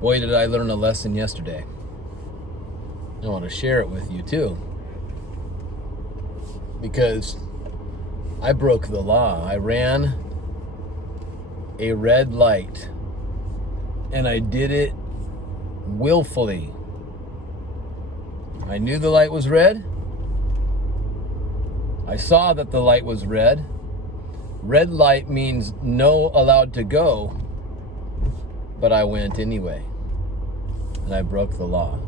Boy, did I learn a lesson yesterday. I want to share it with you too. Because I broke the law. I ran a red light. And I did it willfully. I knew the light was red. I saw that the light was red. Red light means no allowed to go. But I went anyway. And I broke the law.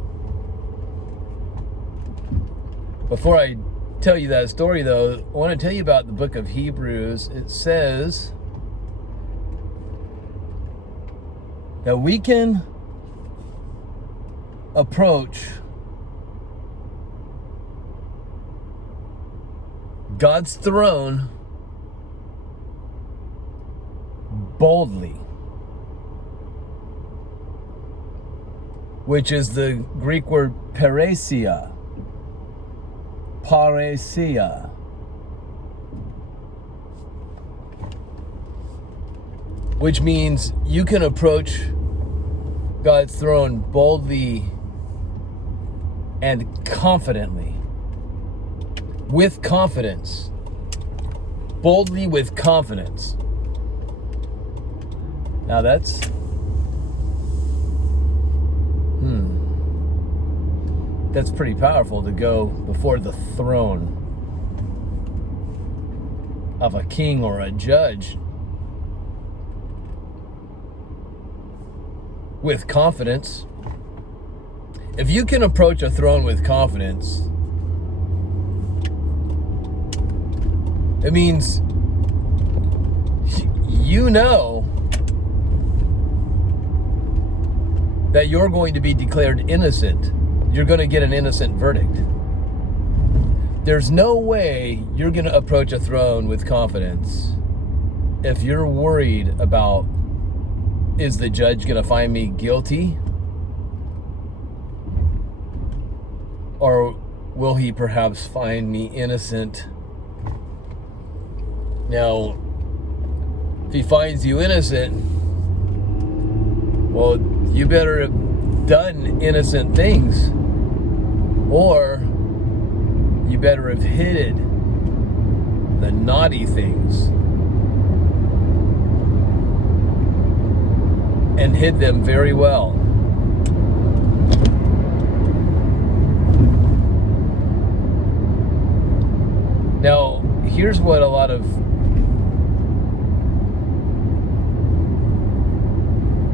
Before I tell you that story, though, I want to tell you about the book of Hebrews. It says that we can approach God's throne boldly, which is the Greek word parousia. Parousia. Which means you can approach God's throne boldly and confidently. With confidence. Boldly with confidence. Now that's that's pretty powerful, to go before the throne of a king or a judge with confidence. If you can approach a throne with confidence, it means you know that you're going to be declared innocent. You're going to get an innocent verdict. There's no way you're going to approach a throne with confidence if you're worried about, is the judge going to find me guilty? Or will he perhaps find me innocent? Now, if he finds you innocent, well, you better have done innocent things. Or you better have hid the naughty things and hid them very well. Now, here's what a lot of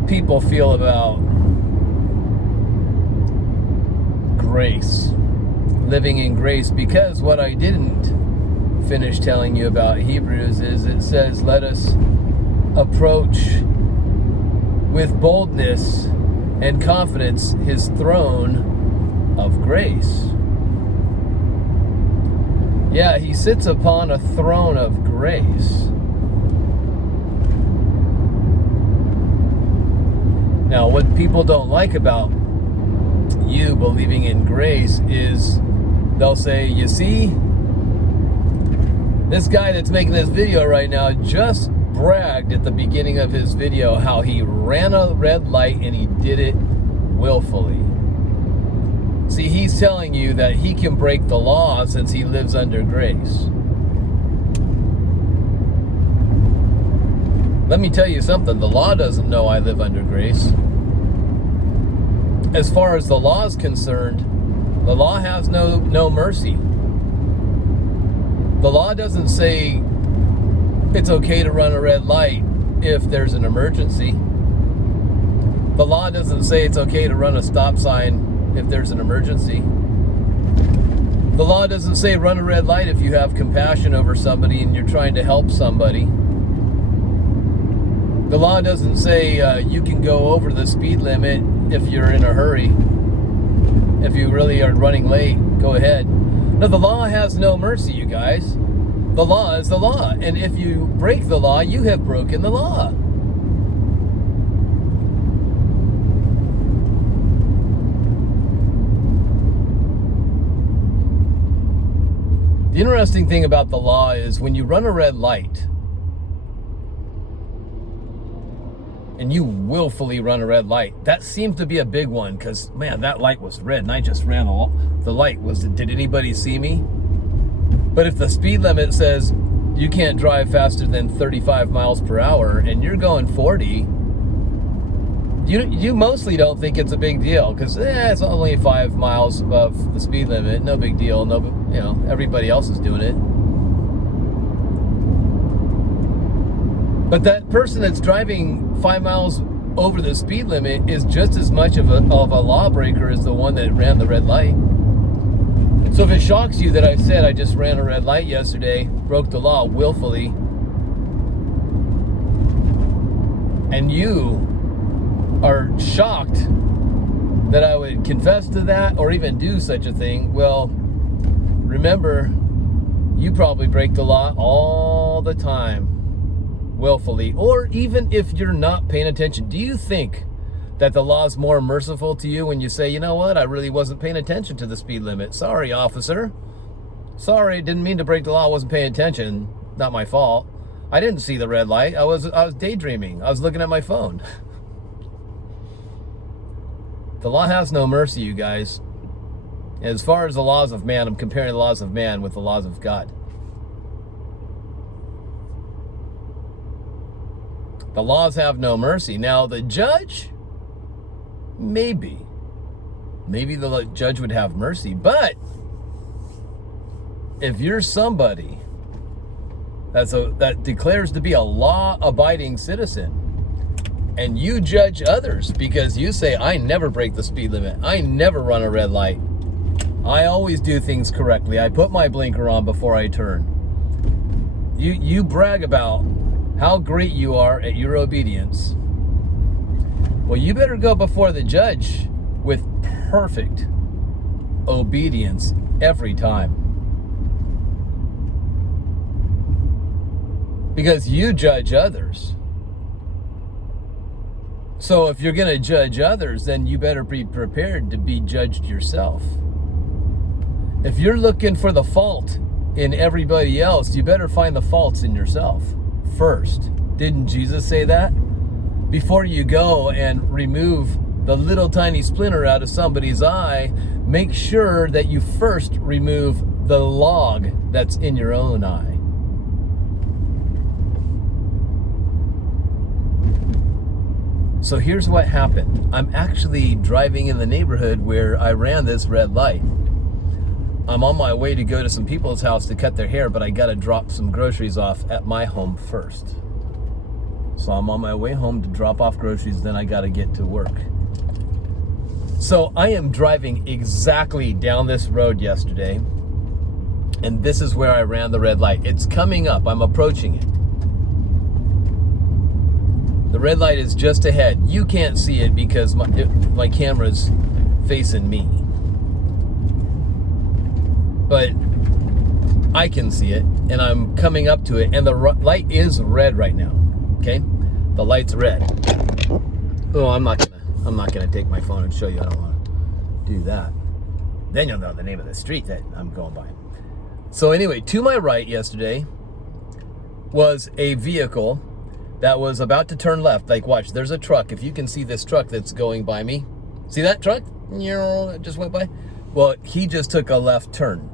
people feel about grace, living in grace, because what I didn't finish telling you about Hebrews is it says, let us approach with boldness and confidence his throne of grace. Yeah, he sits upon a throne of grace. Now, what people don't like about you believing in grace is they'll say, you see, this guy that's making this video right now just bragged at the beginning of his video how he ran a red light and he did it willfully. See, he's telling you that he can break the law since he lives under grace. Let me tell you something. The law doesn't know I live under grace. As far as the law is concerned, the law has no mercy. The law doesn't say it's okay to run a red light if there's an emergency. The law doesn't say it's okay to run a stop sign if there's an emergency. The law doesn't say run a red light if you have compassion over somebody and you're trying to help somebody. The law doesn't say you can go over the speed limit if you're in a hurry. If you really are running late, go ahead. No, the law has no mercy, you guys. The law is the law. And if you break the law, you have broken the law. The interesting thing about the law is when you run a red light and you willfully run a red light. That seems to be a big one because, man, that light was red and I just ran the light. Did anybody see me? But if the speed limit says you can't drive faster than 35 miles per hour and you're going 40, you mostly don't think it's a big deal because it's only 5 miles above the speed limit. No big deal. No, everybody else is doing it. But that person that's driving 5 miles over the speed limit is just as much of a lawbreaker as the one that ran the red light. So if it shocks you that I said I just ran a red light yesterday, broke the law willfully, and you are shocked that I would confess to that or even do such a thing, well, remember, you probably break the law all the time. Willfully, or even if you're not paying attention. Do you think that the law is more merciful to you when you say, you know what, I really wasn't paying attention to the speed limit. Sorry, officer. Sorry, didn't mean to break the law, wasn't paying attention. Not my fault. I didn't see the red light. I was daydreaming. I was looking at my phone. The law has no mercy, you guys. As far as the laws of man, I'm comparing the laws of man with the laws of God. The laws have no mercy. Now, the judge, maybe the judge would have mercy. But if you're somebody that declares to be a law-abiding citizen, and you judge others because you say, I never break the speed limit, I never run a red light, I always do things correctly, I put my blinker on before I turn. You brag about how great you are at your obedience. Well, you better go before the judge with perfect obedience every time. Because you judge others. So if you're going to judge others, then you better be prepared to be judged yourself. If you're looking for the fault in everybody else, you better find the faults in yourself first. Didn't Jesus say that? Before you go and remove the little tiny splinter out of somebody's eye, make sure that you first remove the log that's in your own eye. So here's what happened. I'm actually driving in the neighborhood where I ran this red light. I'm on my way to go to some people's house to cut their hair, but I got to drop some groceries off at my home first. So I'm on my way home to drop off groceries, then I got to get to work. So I am driving exactly down this road yesterday, and this is where I ran the red light. It's coming up. I'm approaching it. The red light is just ahead. You can't see it because my camera's facing me. But I can see it, and I'm coming up to it, and the light is red right now. Okay, the light's red. Oh, I'm not gonna take my phone and show you. I don't want to do that. Then you'll know the name of the street that I'm going by. So anyway, to my right yesterday was a vehicle that was about to turn left. Like, watch, there's a truck. If you can see this truck that's going by me, see that truck? That just went by. Well, he just took a left turn.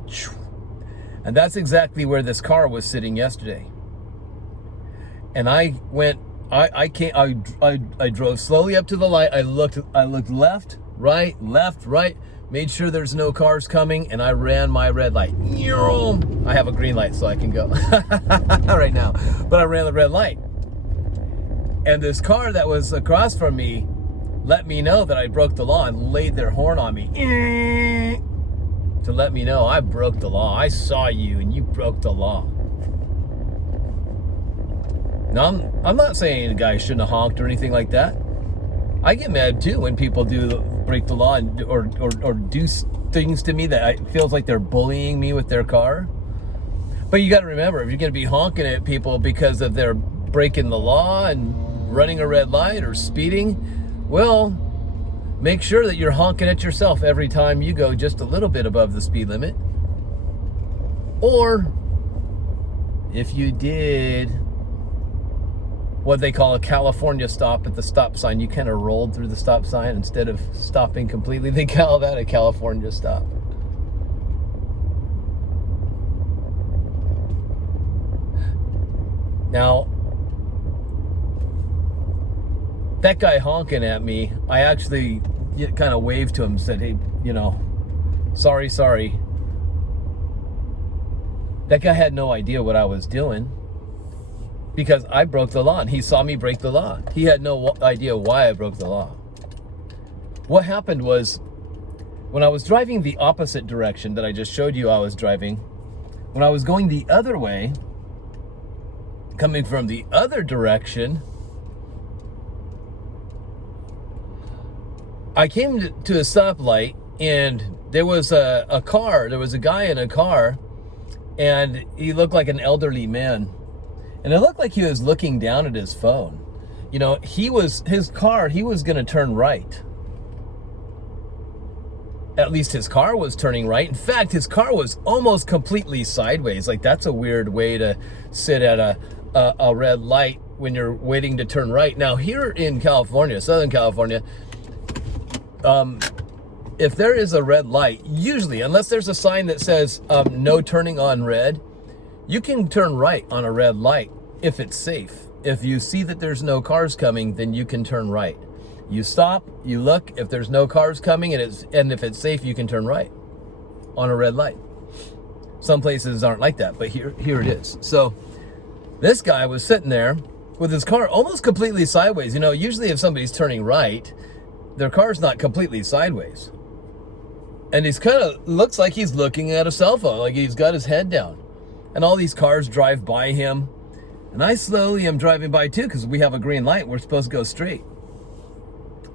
And that's exactly where this car was sitting yesterday. And I drove slowly up to the light. I looked left, right, made sure there's no cars coming, and I ran my red light. I have a green light so I can go right now. But I ran the red light. And this car that was across from me let me know that I broke the law and laid their horn on me to let me know I broke the law. I saw you and you broke the law. Now, I'm not saying a guy shouldn't have honked or anything like that. I get mad too when people do break the law and, or do things to me that feels like they're bullying me with their car. But you got to remember, if you're going to be honking at people because of their breaking the law and running a red light or speeding, well, make sure that you're honking at yourself every time you go just a little bit above the speed limit. Or if you did what they call a California stop at the stop sign. You kind of rolled through the stop sign instead of stopping completely. They call that a California stop. Now, that guy honking at me, I actually kind of waved to him, said, hey, sorry. That guy had no idea what I was doing because I broke the law and he saw me break the law. He had no idea why I broke the law. What happened was, when I was driving the opposite direction that I just showed you I was driving, when I was going the other way, coming from the other direction, I came to a stoplight and there was a car. There was a guy in a car and he looked like an elderly man. And it looked like he was looking down at his phone. He was going to turn right. At least his car was turning right. In fact, his car was almost completely sideways. Like, that's a weird way to sit at a red light when you're waiting to turn right. Now, here in California, Southern California, if there is a red light, usually, unless there's a sign that says no turning on red, you can turn right on a red light if it's safe. If you see that there's no cars coming, then you can turn right. You stop, you look, if there's no cars coming and if it's safe, you can turn right on a red light. Some places aren't like that, but here it is. So this guy was sitting there with his car almost completely sideways. Usually if somebody's turning right, their car's not completely sideways. And he's kind of looks like he's looking at a cell phone, like he's got his head down. And all these cars drive by him. And I slowly am driving by too, because we have a green light. We're supposed to go straight.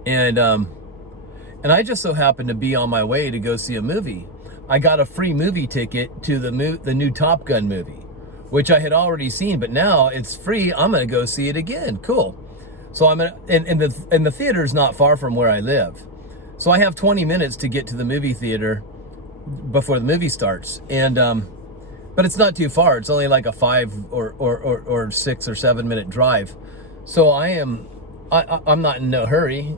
And I just so happened to be on my way to go see a movie. I got a free movie ticket to the new Top Gun movie, which I had already seen, but now it's free. I'm going to go see it again. Cool. So and the theater's not far from where I live. So I have 20 minutes to get to the movie theater before the movie starts. And but it's not too far. It's only like a 5 or 6 or 7 minute drive. So I'm not in no hurry.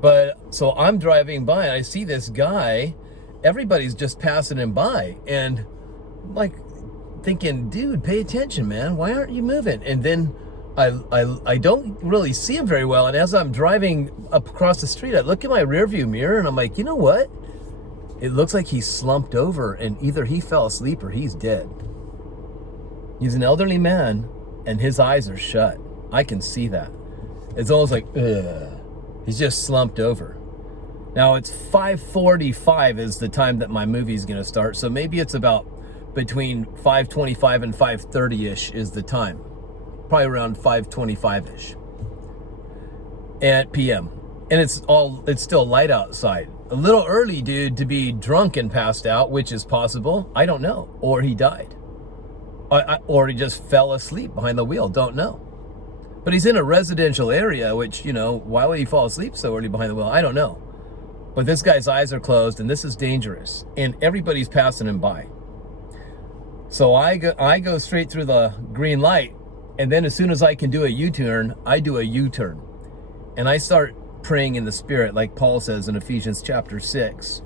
But so I'm driving by and I see this guy. Everybody's just passing him by. And I'm like thinking, dude, pay attention, man. Why aren't you moving? And then I don't really see him very well. And as I'm driving up across the street, I look in my rearview mirror and I'm like, you know what? It looks like he's slumped over and either he fell asleep or he's dead. He's an elderly man and his eyes are shut. I can see that. It's almost like, ugh. He's just slumped over. Now it's 5:45 is the time that my movie's gonna start. So maybe it's about between 5:25 and 5:30-ish is the time. Probably around 5:25-ish at PM. And it's still light outside. A little early, dude, to be drunk and passed out, which is possible. I don't know. Or he died. Or he just fell asleep behind the wheel. Don't know. But he's in a residential area, which, why would he fall asleep so early behind the wheel? I don't know. But this guy's eyes are closed and this is dangerous. And everybody's passing him by. So I go straight through the green light. And then as soon as I can do a U-turn, I do a U-turn. And I start praying in the Spirit, like Paul says in Ephesians chapter 6.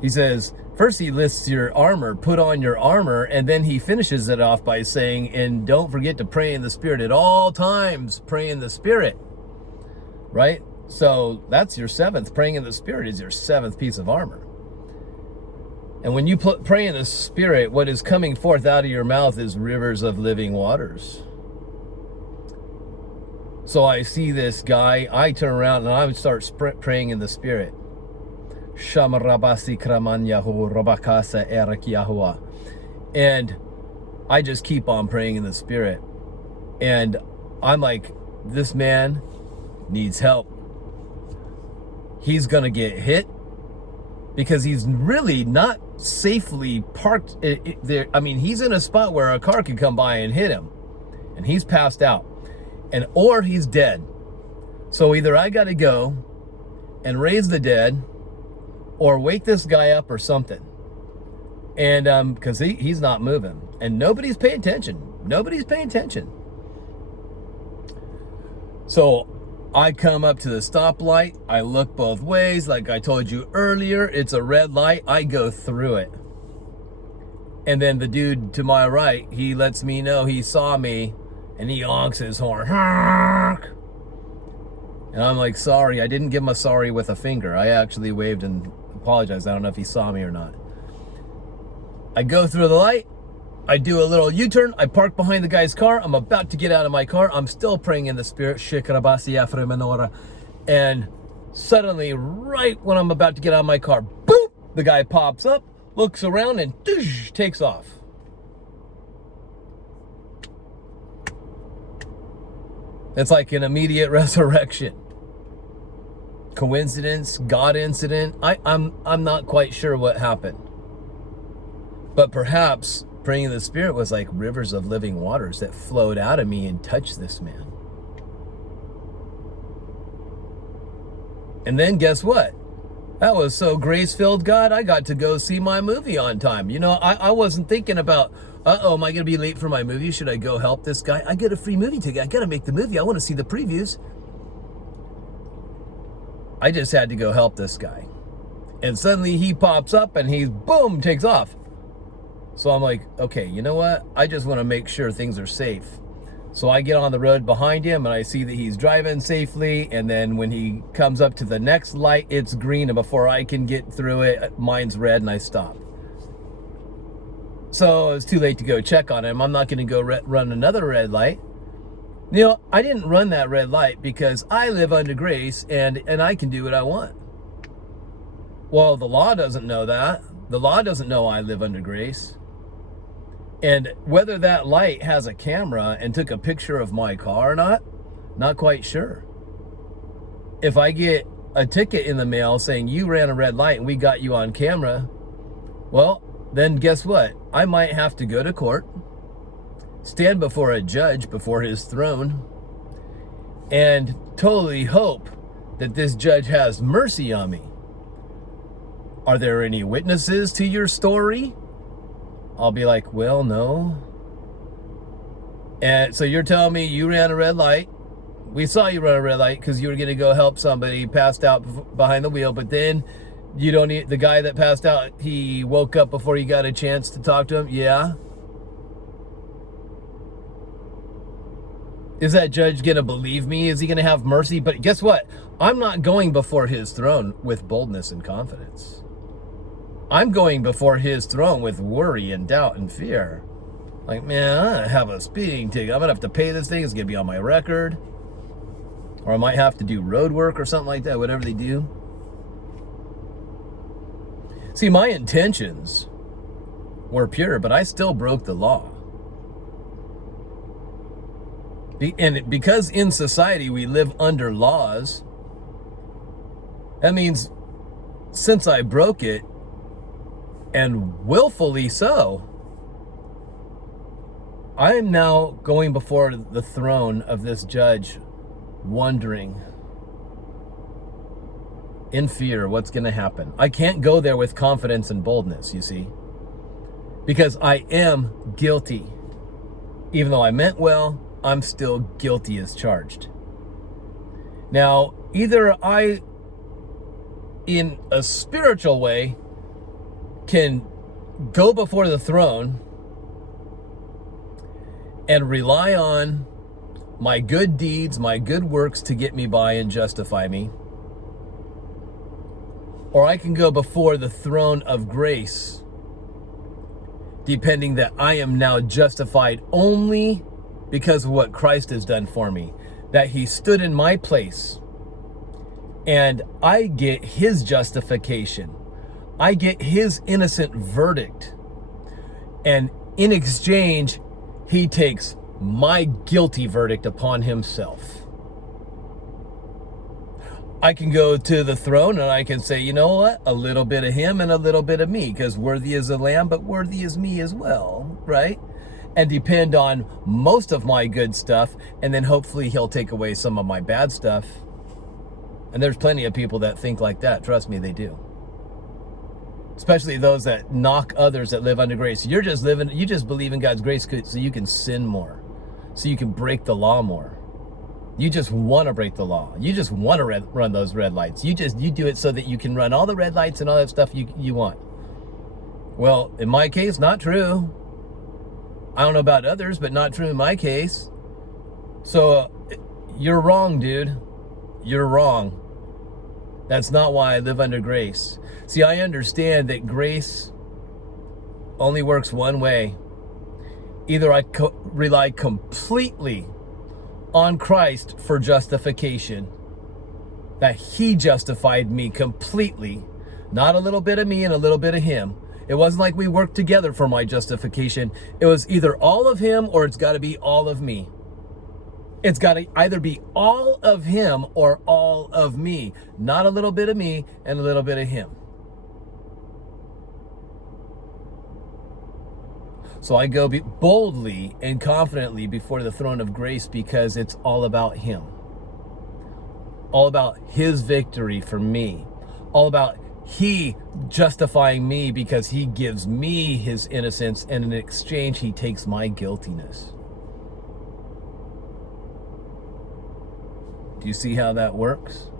He says, first he lists your armor, put on your armor, and then he finishes it off by saying, and don't forget to pray in the Spirit at all times, pray in the Spirit, right? So that's your seventh. Praying in the Spirit is your seventh piece of armor. And when you pray in the Spirit, what is coming forth out of your mouth is rivers of living waters. So I see this guy, I turn around and I start praying in the Spirit. And I just keep on praying in the Spirit. And I'm like, this man needs help. He's going to get hit because he's really not safely parked there. I mean, he's in a spot where a car could come by and hit him. And he's passed out. Or he's dead. So either I got to go and raise the dead or wake this guy up or something. And because he's not moving. And nobody's paying attention. Nobody's paying attention. So I come up to the stoplight. I look both ways. Like I told you earlier, it's a red light. I go through it. And then the dude to my right, he lets me know he saw me, and he honks his horn. Honk! And I'm like, sorry. I didn't give him a sorry with a finger. I actually waved and apologized. I don't know if he saw me or not. I go through the light. I do a little U-turn. I park behind the guy's car. I'm about to get out of my car. I'm still praying in the spirit. And suddenly, right when I'm about to get out of my car, boop, the guy pops up, looks around, and doosh, takes off. It's like an immediate resurrection. Coincidence, God incident. I'm not quite sure what happened. But perhaps praying in the spirit was like rivers of living waters that flowed out of me and touched this man. And then guess what? That was so grace-filled, God, I got to go see my movie on time. You know, I wasn't thinking about, uh-oh, am I going to be late for my movie? Should I go help this guy? I get a free movie ticket. I got to make the movie. I want to see the previews. I just had to go help this guy. And suddenly he pops up and he, boom, takes off. So I'm like, okay, you know what? I just want to make sure things are safe. So I get on the road behind him and I see that he's driving safely. And then when he comes up to the next light, it's green. And before I can get through it, mine's red and I stop. So it's too late to go check on him. I'm not going to go run another red light. You know, I didn't run that red light because I live under grace and I can do what I want. Well, the law doesn't know that. The law doesn't know I live under grace. And whether that light has a camera and took a picture of my car or not quite sure. If I get a ticket in the mail saying you ran a red light and we got you on camera, well, then guess what? I might have to go to court, stand before a judge, before his throne, and totally hope that this judge has mercy on me. Are there any witnesses to your story? I'll be like, well, no. And so you're telling me you ran a red light. We saw you run a red light because you were going to go help somebody passed out behind the wheel. But then you don't need the guy that passed out. He woke up before you got a chance to talk to him. Yeah. Is that judge going to believe me? Is he going to have mercy? But guess what? I'm not going before his throne with boldness and confidence. I'm going before his throne with worry and doubt and fear. Like, man, I don't have a speeding ticket. I'm going to have to pay this thing. It's going to be on my record. Or I might have to do road work or something like that, whatever they do. See, my intentions were pure, but I still broke the law. And because in society we live under laws, that means since I broke it, and willfully so, I am now going before the throne of this judge, wondering in fear what's going to happen. I can't go there with confidence and boldness, you see, because I am guilty. Even though I meant well, I'm still guilty as charged. Now, either I, in a spiritual way, can go before the throne and rely on my good deeds, my good works to get me by and justify me. Or I can go before the throne of grace, depending that I am now justified only because of what Christ has done for me, that he stood in my place and I get his justification. I get his innocent verdict. And in exchange, he takes my guilty verdict upon himself. I can go to the throne and I can say, you know what? A little bit of him and a little bit of me, because worthy is the Lamb, but worthy is me as well, right? And depend on most of my good stuff, and then hopefully he'll take away some of my bad stuff. And there's plenty of people that think like that. Trust me, they do. Especially those that knock others that live under grace. You just believe in God's grace so you can sin more, so you can break the law more. You just want to break the law. You just want to run those red lights. You do it so that you can run all the red lights and all that stuff you want. Well, in my case, not true. I don't know about others, but not true in my case. So you're wrong, dude. You're wrong. That's not why I live under grace. See, I understand that grace only works one way. Either I rely completely on Christ for justification, that he justified me completely, not a little bit of me and a little bit of him. It wasn't like we worked together for my justification. It was either all of him or it's got to be all of me. It's got to either be all of him or all of me, not a little bit of me and a little bit of him. So I go boldly and confidently before the throne of grace because it's all about him. All about his victory for me. All about he justifying me because he gives me his innocence, and in exchange he takes my guiltiness. Do you see how that works?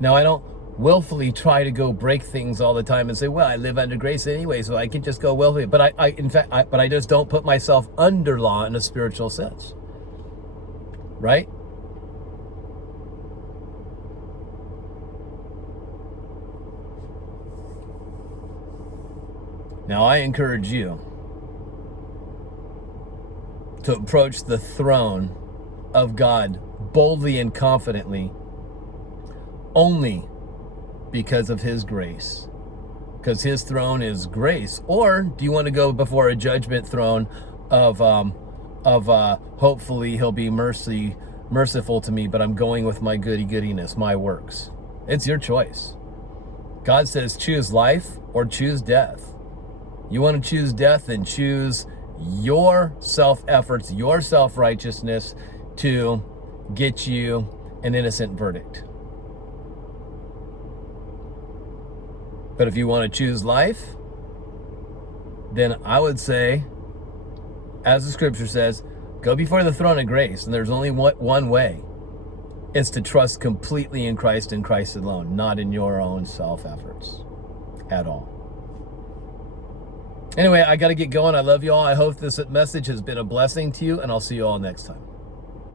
Now, I don't willfully try to go break things all the time and say, well, I live under grace anyway, so I can just go willfully. But I just don't put myself under law in a spiritual sense. Right? Now, I encourage you to approach the throne of God boldly and confidently only because of his grace, because his throne is grace. Or do you want to go before a judgment throne of hopefully he'll be merciful to me, but I'm going with my goodiness, my works? It's your choice. God says choose life or choose death. You want to choose death, then choose your self-efforts, your self-righteousness to get you an innocent verdict. But if you want to choose life, then I would say, as the scripture says, go before the throne of grace. And there's only one way. It's to trust completely in Christ and Christ alone, not in your own self-efforts at all. Anyway, I got to get going. I love you all. I hope this message has been a blessing to you, and I'll see you all next time.